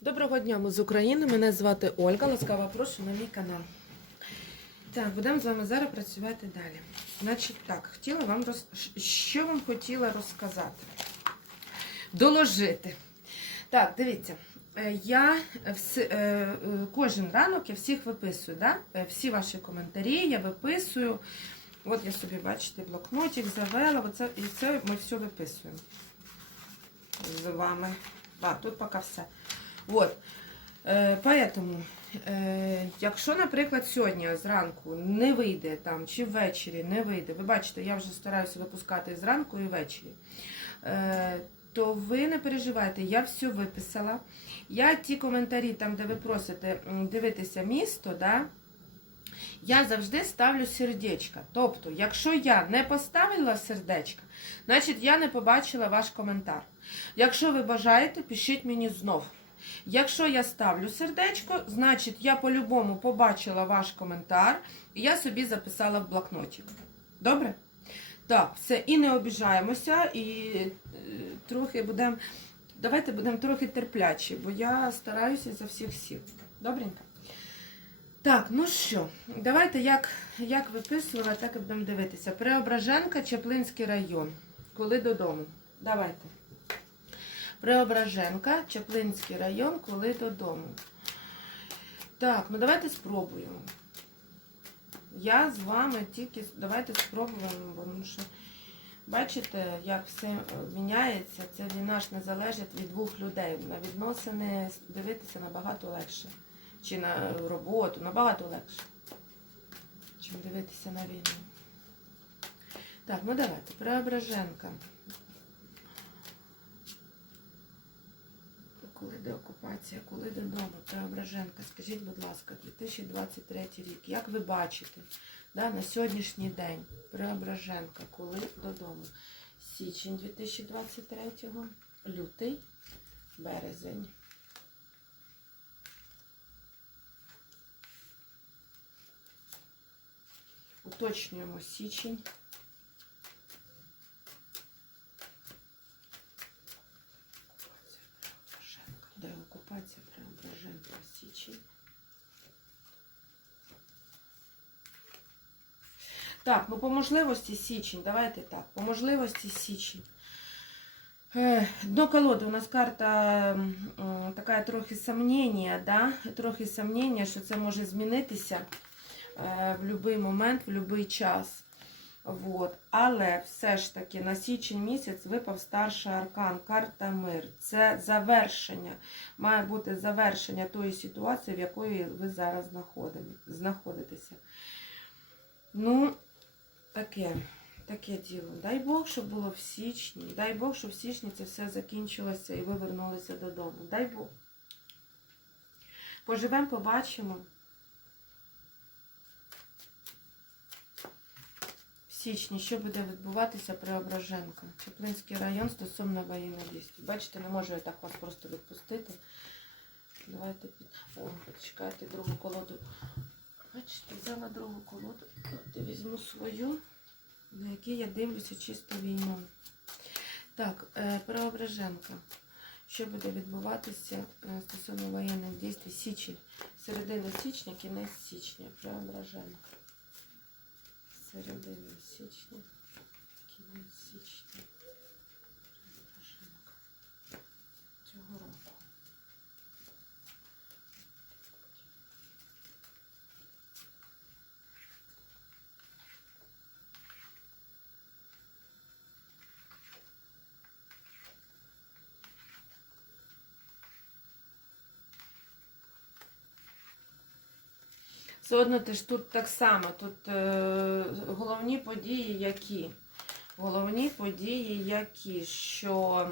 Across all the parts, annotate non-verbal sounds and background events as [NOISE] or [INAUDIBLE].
Доброго дня, ми з України. Мене звати Ольга. Ласкаво прошу на мій канал. Так, будемо з вами зараз працювати далі. Значить, так, хотіла вам роз... що вам хотіла розказати? Доложити. Так, дивіться. е, Я вс... е, е, кожен ранок я всіх виписую, да? Всі ваші коментарі я виписую. От я собі, бачите, блокнотик завела, оце, і це ми все виписуємо з вами. А, тут поки все. От. Е, поэтому, е, якщо, наприклад, сьогодні зранку не вийде там, чи ввечері не вийде, ви бачите, я вже стараюся випускати зранку і ввечері, е, то ви не переживайте, я все виписала. Я ті коментарі, там, де ви просите дивитися місто, да, я завжди ставлю сердечко. Тобто, якщо я не поставила сердечко, значить я не побачила ваш коментар. Якщо ви бажаєте, пишіть мені знов. Якщо я ставлю сердечко, значить я по-любому побачила ваш коментар, і я собі записала в блокноті. Добре? Так, все, і не обіжаємося, і е, трохи будемо. Давайте будемо трохи терплячі, бо я стараюся за всіх сил. Добренько? Так, ну що, давайте як, як виписувала, так і будемо дивитися. Преображенка, Чаплинський район. Коли додому? Давайте. Преображенка, Чаплинський район, коли додому. Так, ну давайте спробуємо. Я з вами тільки давайте спробуємо, тому що бачите, як все міняється. Це війна ж не залежить від двох людей. На відносини дивитися набагато легше. Чи на роботу, набагато легше, чим дивитися на війну. Так, ну давайте. Преображенка. Коли де окупація, коли додому, Преображенка, скажіть, будь ласка, 2023 рік, як ви бачите, да, на сьогоднішній день Преображенка, коли додому? Січень 2023, лютий, березень. Уточнюємо січень. Де окупація Преображенка Так, ну по можливості січень. Давайте так. По можливості січень. Е, Дно колоди у нас карта така трохи сомнення, да? трохи сомнення, що це може змінитися е, в будь-який момент, в будь-який час. Вот. Але все ж таки на січень місяць випав старший аркан, карта мир. Це завершення. Має бути завершення тої ситуації, в якої ви зараз знаходитеся. Ну, таке, таке діло. Дай Бог, щоб було в січні. Дай Бог, щоб в січні це все закінчилося і ви вернулися додому. Дай Бог. Поживемо, побачимо. Січні, що буде відбуватися Преображенка? Чаплинський район стосовно воєнних дій. Бачите, не можу я так вас просто відпустити. Давайте під. О, почекайте другу колоду. Бачите, взяла другу колоду. Я візьму свою, на якій я дивлюся чисто війну. Так, е, Преображенка. Що буде відбуватися е, стосовно воєнних дій? Січень. Середина січня, кінець січня. Преображенка. Середина січня, кінець січня. Цього року. Все одно ти ж тут так само. Тут е, головні події які? Головні події які, що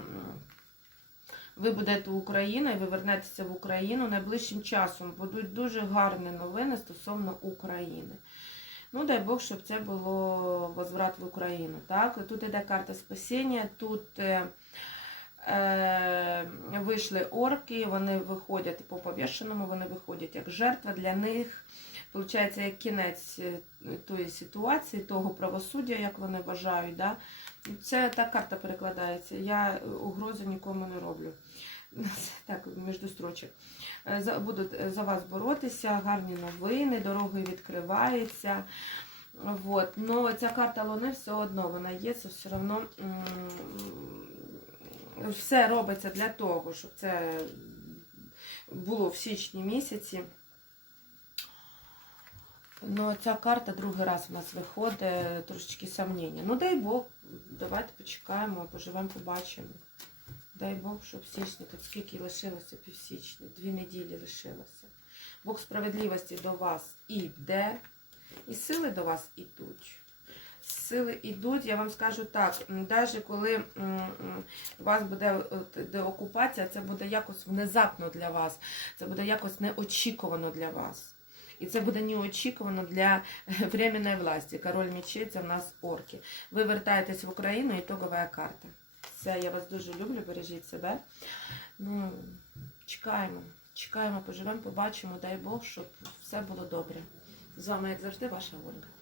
ви будете Україна і ви вернетеся в Україну найближчим часом. Будуть дуже гарні новини стосовно України. Ну, дай Бог, щоб це було возврат в Україну. Так? Тут іде карта спасіння, тут е, е, вийшли орки, вони виходять по повішеному, вони виходять як жертва для них. Получається, як кінець е, тої ситуації, того правосуддя, як вони вважають. Да? Це та карта перекладається. Я угрози нікому не роблю. [LAUGHS] так, між строчок. Е, Буду е, за вас боротися, гарні новини, дороги відкриваються. Вот. Но ця карта Луни все одно, вона є, це все одно все робиться для того, щоб це було в січні місяці. Ну, ця карта другий раз у нас виходить, трошечки сомнення. Ну, дай Бог, давайте почекаємо, поживемо, побачимо. Дай Бог, щоб січні, тут скільки лишилося півсічні, дві неділі лишилося. Бог справедливості до вас іде, і сили до вас ідуть. Сили йдуть, я вам скажу так, навіть коли у вас буде от, де окупація, це буде якось внезапно для вас, це буде якось неочікувано для вас. І це буде неочікувано для [LAUGHS] временної власті. Король мечей це в нас орки. Ви вертаєтесь в Україну, ітогова карта. Все, я вас дуже люблю, бережіть себе. Ну, чекаємо, чекаємо, поживемо, побачимо, дай Бог, щоб все було добре. З вами, як завжди, ваша Ольга.